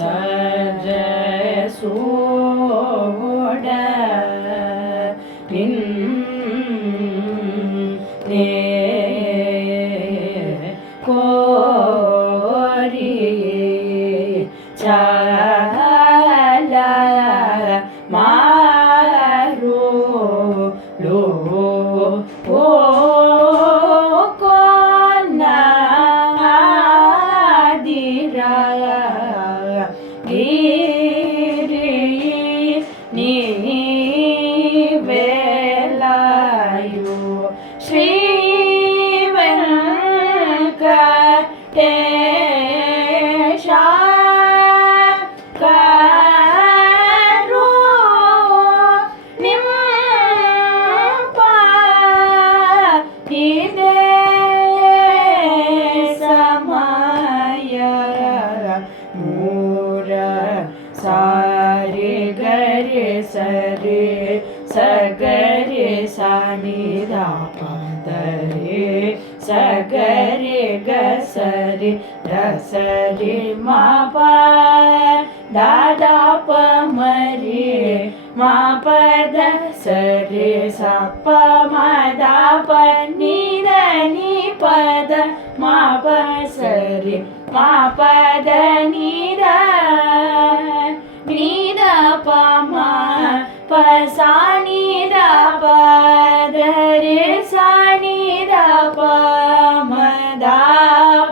சரசோட கோரி சால மாரோ லோ ஓ கோனாதிரா கிரி நீ வேலாயு ஸ்ரீ வெங்கடேஷா கரு நிம்பா இதே சமய மூர சாரி கரி சரி சகரி சனிதா பதரி சகரி கசரி ரசரி மாப தாதா பமரி மாபத சரி சப்ப மதா பனித நிபத மாப சரி மாபத நித நித பம பசானித பதரி சனித பமதா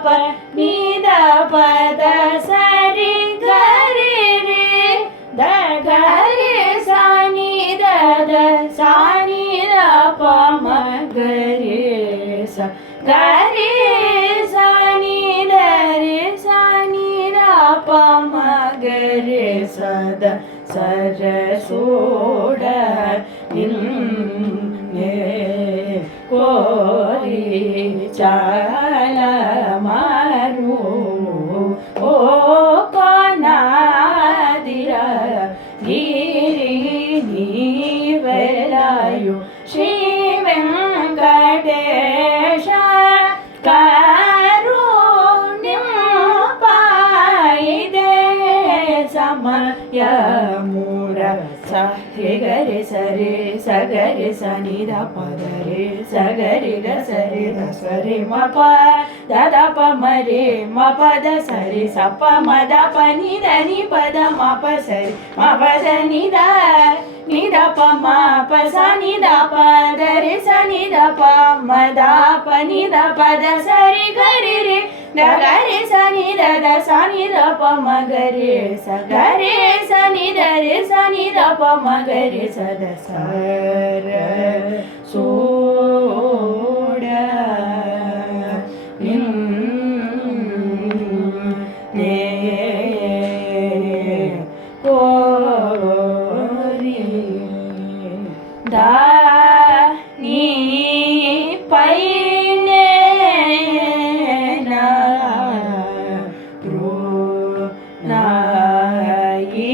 பனித பத சரி கரி ரி த கரி சனித த சனித பம கரி ச கரி சனித ரி சனித பம கரி சத சரசோட கோரி சால மாரு ஓ கோனாதிர கிரி நீ வேலாயு ஸ்ரீ வெங்கடேஷ கருண்யಪಾಯಿದೆ ಸಮಯ ಮೂರ ಸರಿ ಗರಿ ಸರಿ ಸಗರಿ ಸನಿದ ಪದರಿ ಸಗರಿ ಗ ಸರಿ ದ ಸರಿ ಮಪ ದದ ಪ ಮರಿ ಮಪದ ಸರಿ ಸಪ ಮದ ಪ ನಿದ ನಿ ಪದ ಮಪ ಸರಿ ಮಪ ದ ನಿದ ನಿದ ಪ ಮ ಪ ಸ ನಿದ ಪ ದರಿ ಸ ನಿದ ಪ ಮದ ಪ ನಿದ ಪದ ಸರಿ ಗರಿ ರಿ ದ ಗರಿ ಸ ನಿದ ದ ಸ ನಿದ ಪ ಮ ಗರಿ ಸ ಗರಿ ಸ ನಿದ ರಿ ಸ ನಿದ ಪ ಮ ಗರಿ ಸ ದ ಸರ ಸೋಡ ಕೋರಿ ದಾ ನೀ ಪೈನೆ ರು ನಾಯಿ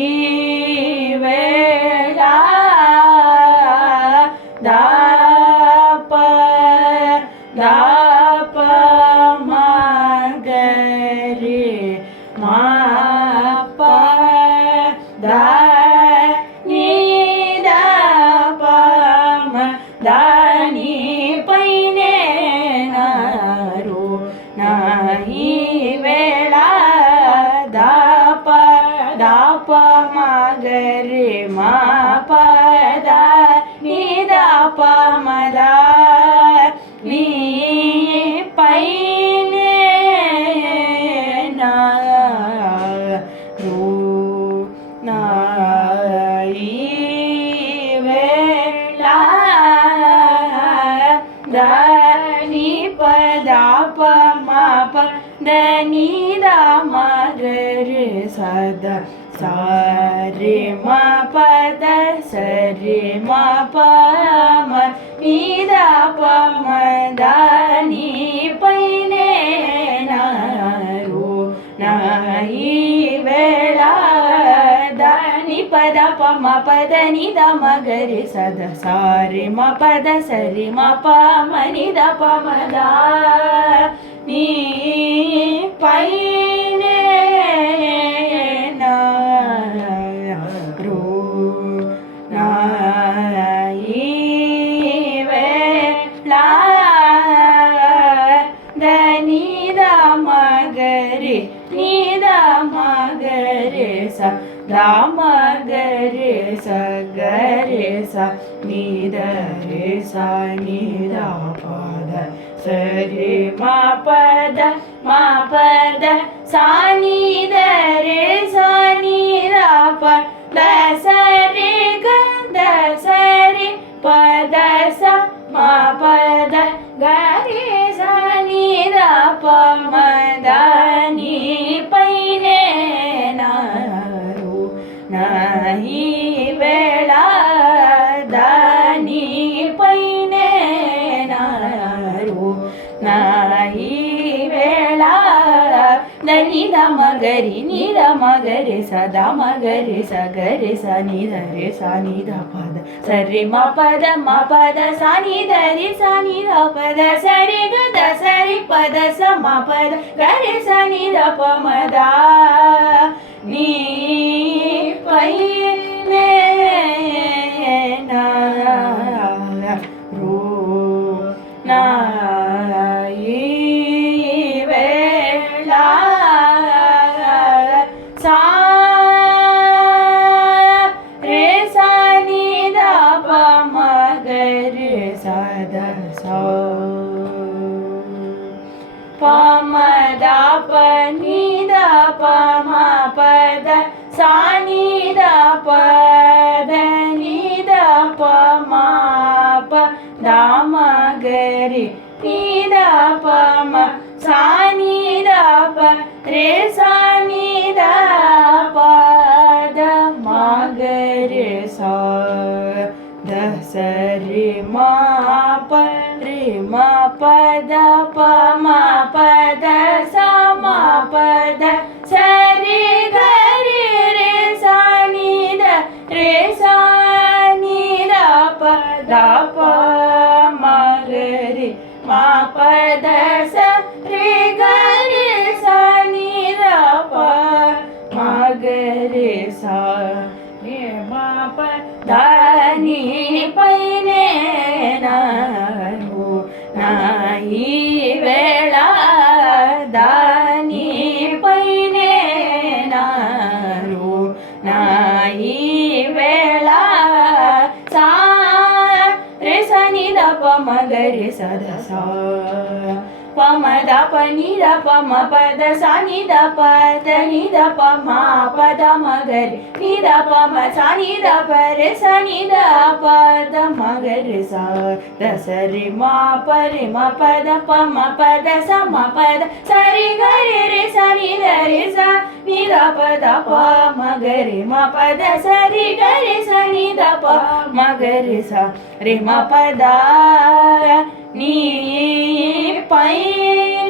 ವೇಳಾ ದಾಪ ದಾಪ ಮಗರಿ ಮಾಪ ದಾ ನೀದ ಪಮ ದಾನಿ ಪೈನೆ ನಾರು ನಾಯಿ ವೇಳಾ ದಾಪ ದಾಪ ಮಗರಿ ಮಾಪ ದಾ ನೀದ ಪಮದ ನೀ ಪೈನೆ ನಾರು ನಾಯಿ ವೇಳಾ ದಾನಿ ಪದ ಪ ಮ ಪ ದಾನಿ ದ ಮಗರಿ ಸದ ಸಾರಿ ಮ ಪದ ಸರಿ ಮ ಪ ಮ ನಿದ ಪ ಮ ದಾನಿ ಪೈನೆ ನಾರು ನಾಯಿ ವೇಳಾ ದಾನಿ ಪದ ಪ ಮ ಪದ ನಿದ ಮಗರಿ ಸದ ಸಾರಿ ಮ ಪದ ಸರಿ ಮ ಪ ಮ ನಿದ ಪ ಮ ದಾ ನೀ ಪೈನೆ ನಾ धा म ग रे स ग रे स नि ध रे सा नि ध प ध स रे म प ध सा नि ध रे सा नि ध प ध स रे ग ध स रे प ध स म प ध ग रे सा नि ध प म ध नि पैने नाही वेळा दानी पैने नारू नाही वेळा नी ध म ग रे नि ध म ग रे स ध म ग रे स ग रे स नि ध रे सा नि ध प ध स रे म प ध सा नि ध रे सा नि ध प ध स रे ग ध स रे प ध स म प ध ग रे सा नि ध प म ध नि पैने नारू नाही वेळा सा रे सा नि ध प म ग रे सा ध सा प म ध प नि ध प म प ध सा नि ध प ध नि ध प म प ध म ग रे नि ध प म सा नि ध प रे सा नि ध प ध म ग रे सा ध स रे म प ध प म प ध सा म प ध स रे ग रे रे सा नि ध रे सा नि ध प ध प म ग रे म प ध स रे ग रे सा नि ध प म ग रे सा रे म प ध नि पैने नारू नाही वेळा दानी पैने नारू नाही वेळा सा रे सा नि ध प म ग रे सा ध सा प म ध प नि ध प म प ध सा नि ध प ध नि ध प म प ध म ग रे नि ध प म सा नि ध प रे सा नि ध प ध म ग रे सा ध स रे म प ध प म प ध सा म प ध स रे ग रे रे सा नि ध रे सा नि ध प ध प म ग रे म प ध स रे ग रे सा नि ध प म ग रे सा रे म प ध नि पैने